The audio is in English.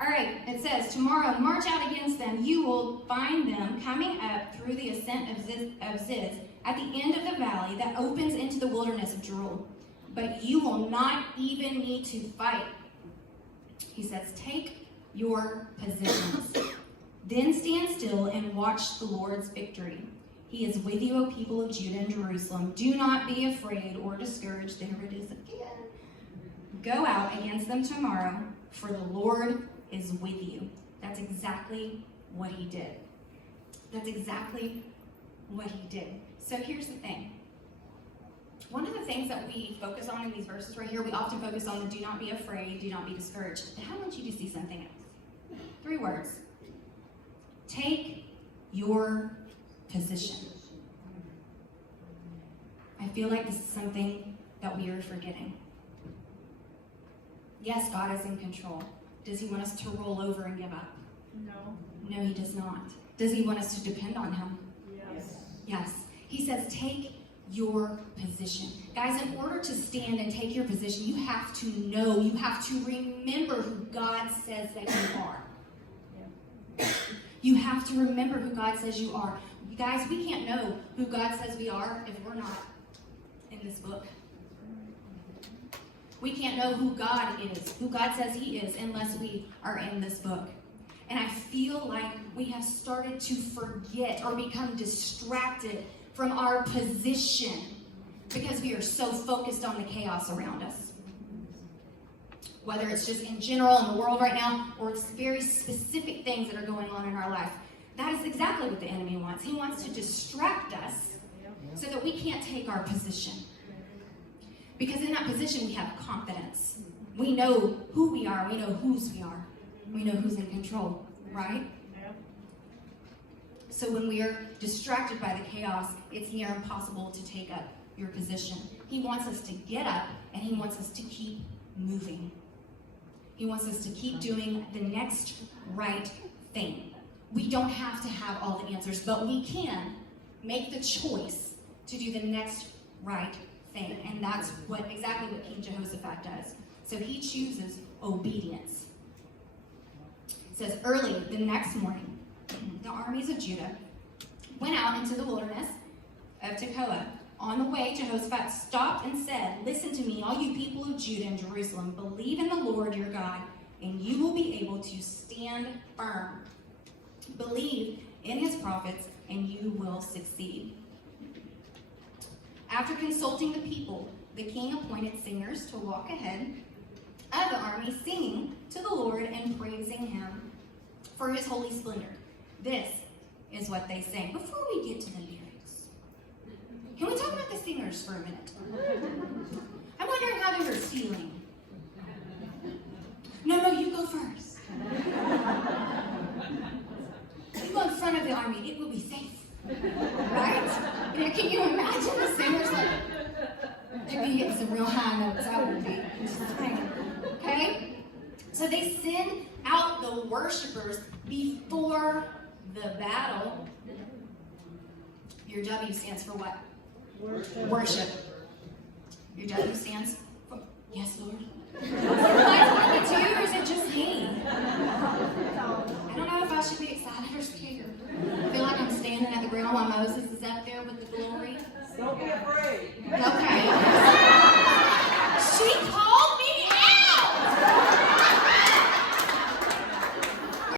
All right, it says, tomorrow march out against them. You will find them coming up through the ascent of Ziz at the end of the valley that opens into the wilderness of Jeruel. But you will not even need to fight. He says, take your positions. Then stand still and watch the Lord's victory. He is with you, O people of Judah and Jerusalem. Do not be afraid or discouraged. There it is again. Go out against them tomorrow, for the Lord is with you. That's exactly what he did. That's exactly what he did. So here's the thing. One of the things that we focus on in these verses right here, we often focus on the do not be afraid, do not be discouraged. I want you to see something else. 3 words. Take your position. I feel like this is something that we are forgetting. Yes, God is in control. Does he want us to roll over and give up? No. No, he does not. Does he want us to depend on him? Yes. Yes. He says, take your position. Guys, in order to stand and take your position, you have to know, you have to remember who God says that you are. Yeah. You have to remember who God says you are. Guys, we can't know who God says we are if we're not in this book. We can't know who God is, who God says he is, unless we are in this book. And I feel like we have started to forget or become distracted from our position because we are so focused on the chaos around us. Whether it's just in general in the world right now, or it's very specific things that are going on in our life. That is exactly what the enemy wants. He wants to distract us so that we can't take our position. Because in that position, we have confidence. We know who we are. We know whose we are. We know who's in control, right? Yeah. So when we are distracted by the chaos, it's near impossible to take up your position. He wants us to get up, and he wants us to keep moving. He wants us to keep doing the next right thing. We don't have to have all the answers, but we can make the choice to do the next right thing. And that's exactly what King Jehoshaphat does. So he chooses obedience. It says, early the next morning, the armies of Judah went out into the wilderness of Tekoa. On the way, Jehoshaphat stopped and said, listen to me, all you people of Judah and Jerusalem. Believe in the Lord your God, and you will be able to stand firm. Believe in his prophets, and you will succeed. After consulting the people, the king appointed singers to walk ahead of the army, singing to the Lord and praising him for his holy splendor. This is what they sang. Before we get to the lyrics, can we talk about the singers for a minute? I'm wondering how they were feeling. No, you go first. You go in front of the army, it will be safe. Right? You know, can you imagine the singers like, they'd be hitting some real high notes, I would be. Just saying. Okay? So they send out the worshipers before the battle. Your W stands for what? Worship. Your W stands for, yes, Lord. Is it like too, or is it just me? I don't know if I should be excited or scared. I feel like I'm standing at the ground while Moses is up there with the glory. Don't be afraid. Okay.